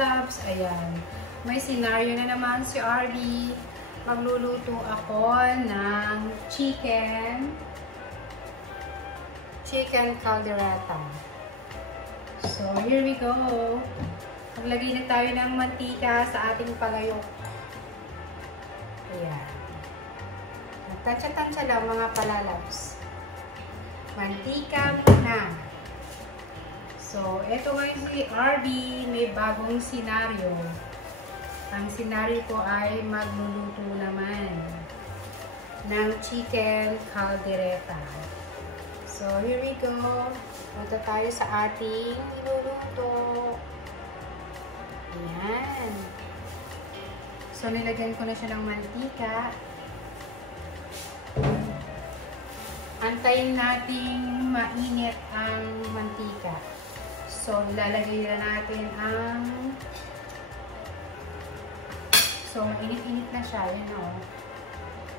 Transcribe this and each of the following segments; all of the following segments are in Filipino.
palalabs. Ayan. May senaryo na naman si RB. Magluluto ako ng chicken caldereta. So, here we go. Maglagay na tayo ng mantika sa ating palayok. Ayan. Tansya-tansya lang mga palalabs. Mantika muna. So, eto ngayon si RB, may bagong senaryo. Ang senaryo ko ay magluluto naman ng chicken caldereta. So, here we go. Punta tayo sa ating niluluto. Ayan. So, nilagyan ko na siya ng mantika. Antayin nating mainit ang mantika. So, ilalagay na natin ang... So, mainit-init na siya. Yan o.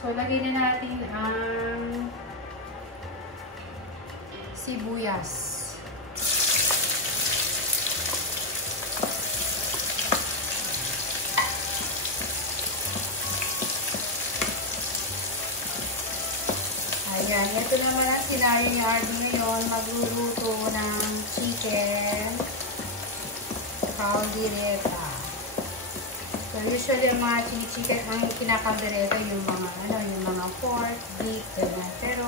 So, lagay na natin ang sibuyas. Ayan. Ito naman ang senaryo ni RB ngayon. Magluluto ng chicken caldereta. So, usually, yung mga chicken ang kinakaldereta, yung mga pork, beef, ganyan. Pero,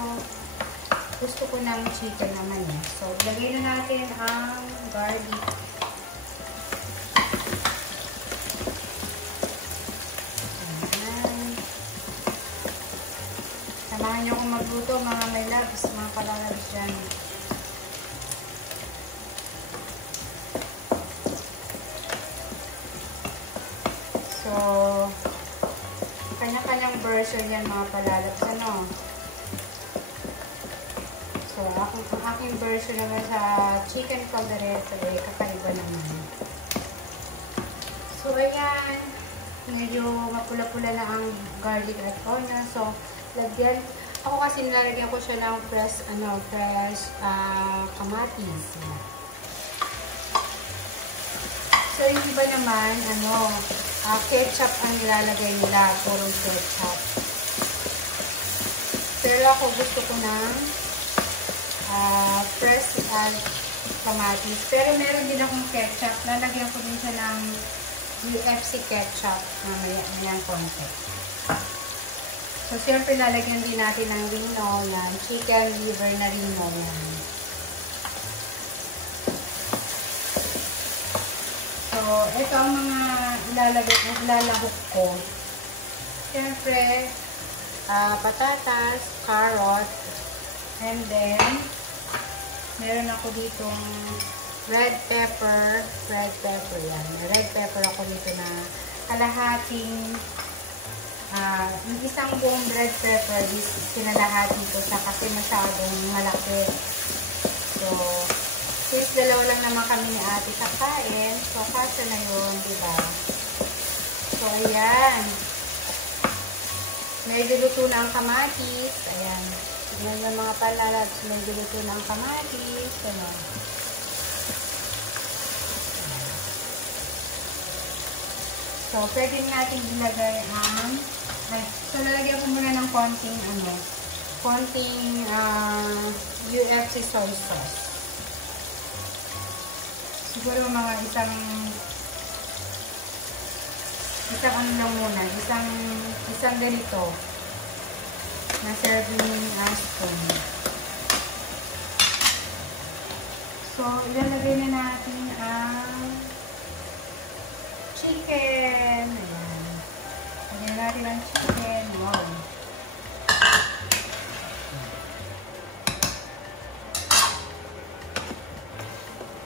gusto ko ng chicken naman eh. So, lagay na natin ang garlic. Ayan. Samahan niyo kung magluto, mga may loves, mga palalabs dyan. So, kanya-kanyang version yan mga palalabs. Ano? So, ang aking version naman sa chicken caldereta ay kakaiba naman. So, ayan. Medyo mapula-pula na ang garlic at onion. So, lagyan. Ako kasi nilalagyan ko siya ng fresh kamatis. So, yung iba naman, ketchup ang nilalagay nila. Purong ketchup. Pero ako gusto ko ng fresh kamatis. Pero meron din akong ketchup. Lalagyan ko din siya ng UFC ketchup. Mamaya yan konti. So, siyempre lalagyan din natin ng rino. Yan. Chicken liver na rino. Yan. So, ito ang mga ilalahok ko. Siyempre, patatas, carrot, and then, meron ako ditong red pepper yan. Red pepper ako dito na kalahating, yung isang buong red pepper, sinalahati ko siya kasi masyadong malaki. So, since dalawa lang naman kami ni ate sa kain, so kasya na yun, diba? So, ayan. Medyo luto na ang kamatis. Ayan. Tignan yung mga palalabs. Medyo luto na ang kamatis. Ayan. So, pwede natin ilagay ang... So, lalagyan ko muna ng konting UFC soy sauce. Siguro mga isang ano lang muna, isang ganito na serving spoon. So, ilalagay na natin ang chicken. Ayan. Lagyan natin ang chicken. Wow.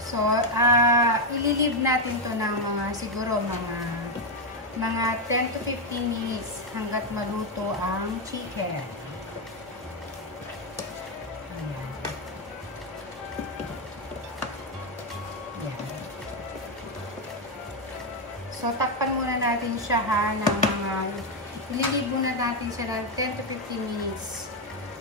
So, ililib natin to ng siguro mga 10 to 15 minutes hanggat maluto ang chicken. Ayan. Ayan. So, takpan muna natin siya ng ililib muna natin siya ng 10 to 15 minutes.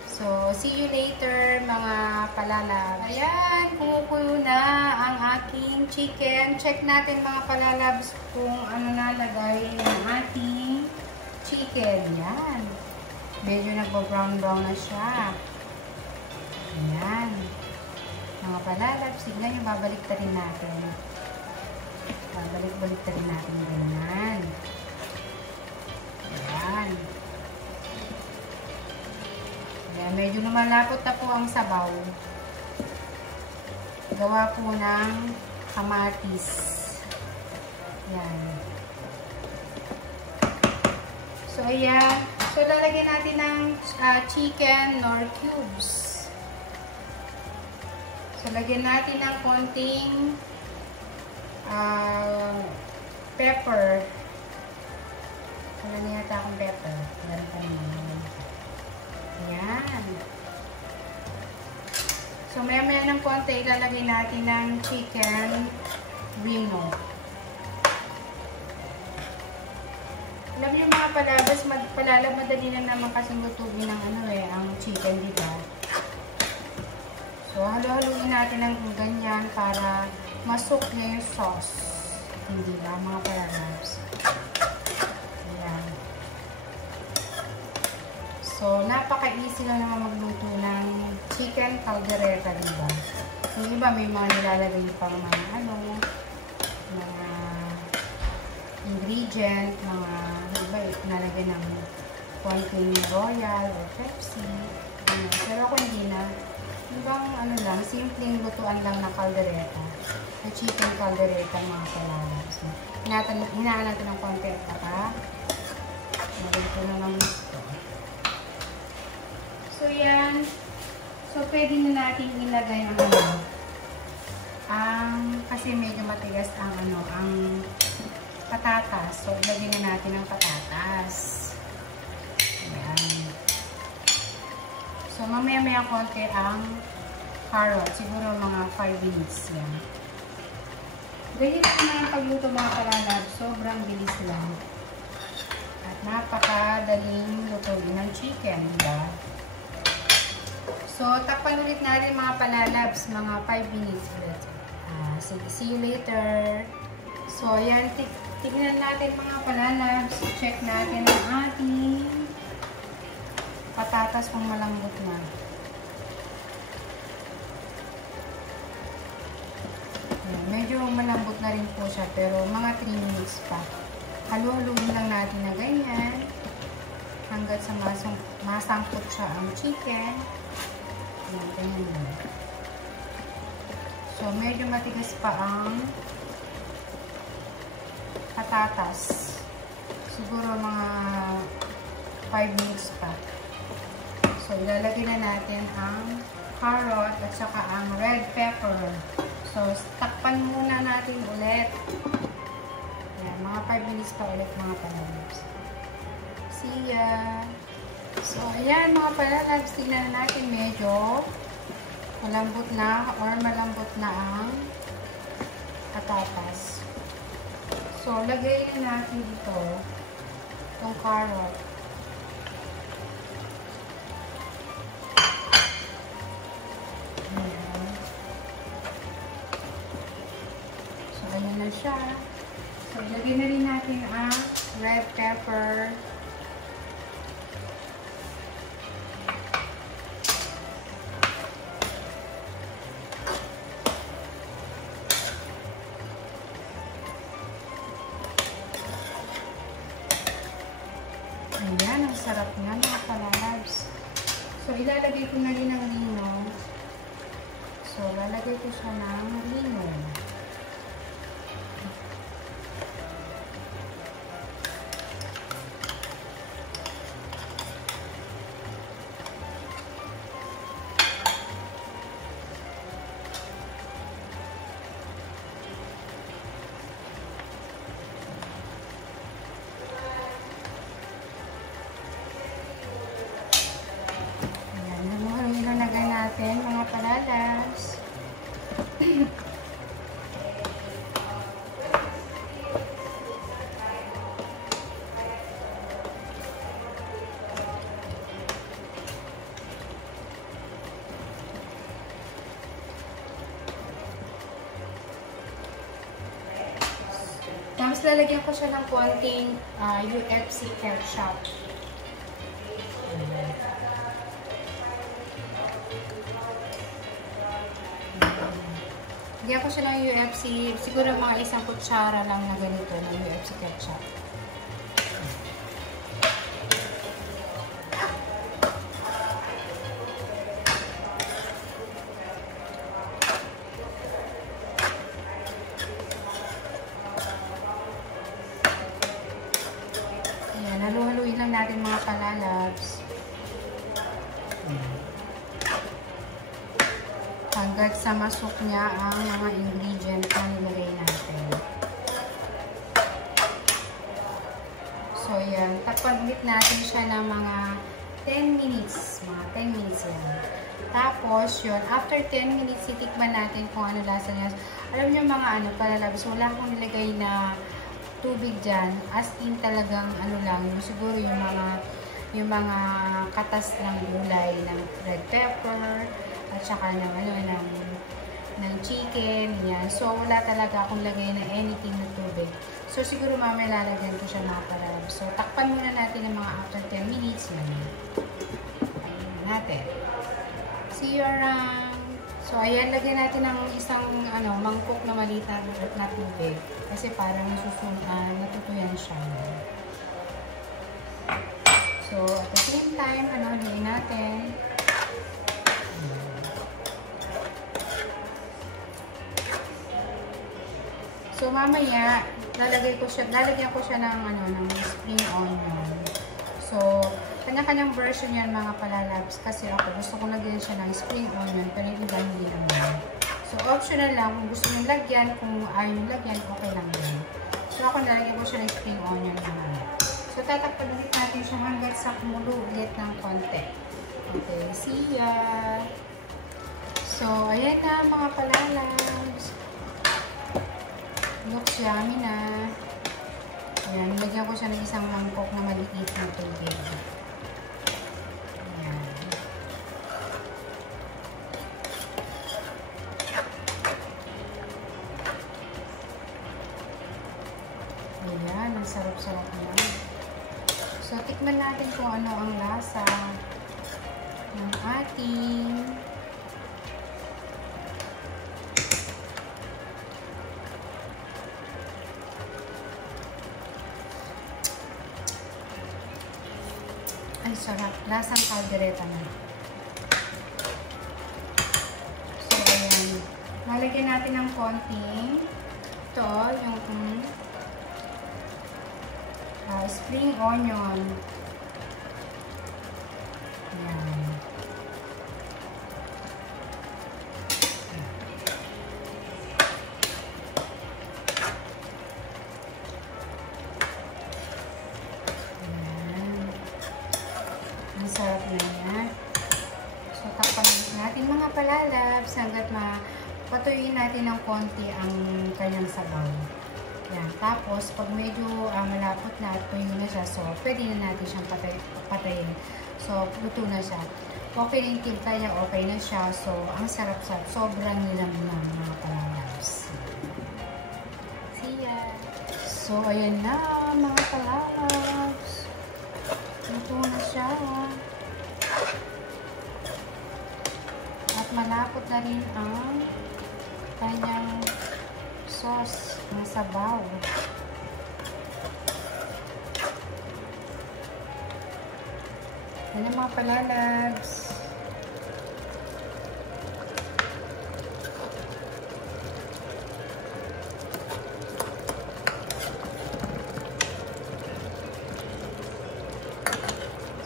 So, So, see you later mga palalabs. Ayan, kumukulo na ang aking chicken. Check natin mga palalabs kung ano nalagay ng ating chicken. Yan. Medyo nagbo-brown-brown na siya. Ayan. Mga palalabs, tignan nyo, babalik ta rin natin. Babalik-balik ta rin natin ganyan. Ayan. Ayan, medyo lumalapot na po ang sabaw. Gawa po ng kamatis. Ayan. So, ayan. So, lalagyan natin ng chicken nor cubes. So, lagyan natin ng konting pepper. Wala niya yata akong pepper. Meron pa naman. Ayan. So, maya-maya ng konti, ilalagay natin ng chicken reno. Alam niyo mga palabas, madali na naman kasi lutugin ng ang chicken, diba? So, halo-haluin natin ng ganyan para masuk niya yung sauce. Hindi ba, mga palabas? Ayan. So, napaka-easy lang naman magluto ng chicken caldereta, diba? Yung iba, may mga nilalagay pang mga mga ingredient, mga iba, nalagay ng konting royal or Pepsi. Pero ako hindi na. Ibang lang, simpleng lutuan lang na caldereta. Na chicken caldereta, mga palabas. Hinaan natin ng konti at saka maluto na ng gusto. So, yan. So, pwede na natin ilagay ang kasi medyo matigas ang patatas. So, ilagay na natin ang patatas. Ayan. So, mamaya-maya konti ang carrot. Siguro mga 5 minutes yan. Ganyan naman ang pagluto mga palalab. Sobrang bilis lang. At napakadaling lutuin ng chicken, diba? So, takpan ulit natin mga palalabs, mga 5 minutes ulit. Sige, see you later. So, yan, tignan natin mga palalabs. Check natin ang ating patatas kung malambot na. Yan, medyo malambot na rin po siya, pero mga 3 minutes pa. Halo-haluin lang natin na ganyan hanggat sa masangkot siya ang chicken. Yan, ganyan lang. So, medyo matigas pa ang patatas. Siguro mga 5 minutes pa. So, ilalagay na natin ang carrot at saka ang red pepper. So, takpan muna natin ulit. Yan, mga 5 minutes pa ulit mga palalabs. See ya! So, ayan mga palalabs, tingnan natin medyo malambot na or malambot na ang patatas. So, lagay na natin dito itong carrot. Ayan. So, ayan na siya. So, lagay na rin natin ang red pepper. Ayan, ang sarap nga mga palalabs. So, ilalagay ko na rin ang lino. So, lalagay ko siya ng lino. Mga palalabs. Tapos lalagyan ko siya ng konting UFC ketchup. Lagyan ko siya ng UFC, siguro mga 1 kutsara lang na ganito ng UFC ketchup. Ayan, halu-haluin lang natin mga kalalabs. Hanggat sa masok niya ang mga ingredient na nilagay natin. So, yan. Tapaglit natin siya ng mga 10 minutes. Mga 10 minutes yan. Tapos, yun. After 10 minutes, titikman natin kung ano lasa niya. Alam niyo mga ano, palalabs, wala akong nilagay na tubig dyan. As in talagang ano lang, siguro yung mga katas ng gulay, ng red pepper, at saka ng ng chicken, yan. So, wala talaga akong lagay na anything na tubig. So, siguro mamaya lalagyan ko siya mga kalabs. So, takpan muna natin ng mga after 10 minutes. Ayun natin. See you around. So, ayan, lagyan natin ng isang mangkok na maliit na tubig. Kasi parang natutuyan siya. So, at the same time, haluin natin. So, mamaya, lalagyan ko siya ng spring onion. So, kanya-kanyang version yan mga palalabs. Kasi ako, gusto ko lagyan siya ng spring onion, pero yung iba hindi naman. So, optional lang. Kung gusto nyo lagyan, kung ayaw nyo lagyan, okay lang din. So, ako nalagyan ko siya ng spring onion naman. So, tatakpan ulit natin siya hanggang sa kumulo ulit ng konti. Okay, see ya! So, ayan na mga palalabs. Looks yummy na. Ayan, lagyan ko siya ng isang mangkok na maliit na tubig. Ayan. Ayan, ang sarap-sarap na. So, tikman natin kung ano ang lasa ng ating ay, sarap. Lasang kaldereta na. So, ayan. Lalagyan natin ng konting ito, yung spring onion. Ayan. Sarap na yan. So, takpan natin mga palalabs hanggat mapatuyin natin ng konti ang kanyang sabaw. Yan. Tapos, pag medyo malapot na at tuyo na siya, so, pwede na natin siyang patayin. So, luto na siya. Okay na yung timpla niya, okay na siya. So, ang sarap-sarap. Sobrang nilam na mga palalabs. See ya! So, ayan na mga palalabs. Luto na siya. At malapot na rin ang kanyang sauce ng sabaw. Yan ang mga palalabs.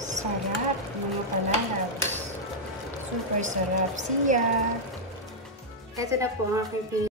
Sarap mga palalabs. Super sarap. See ya! Ito na po ang aking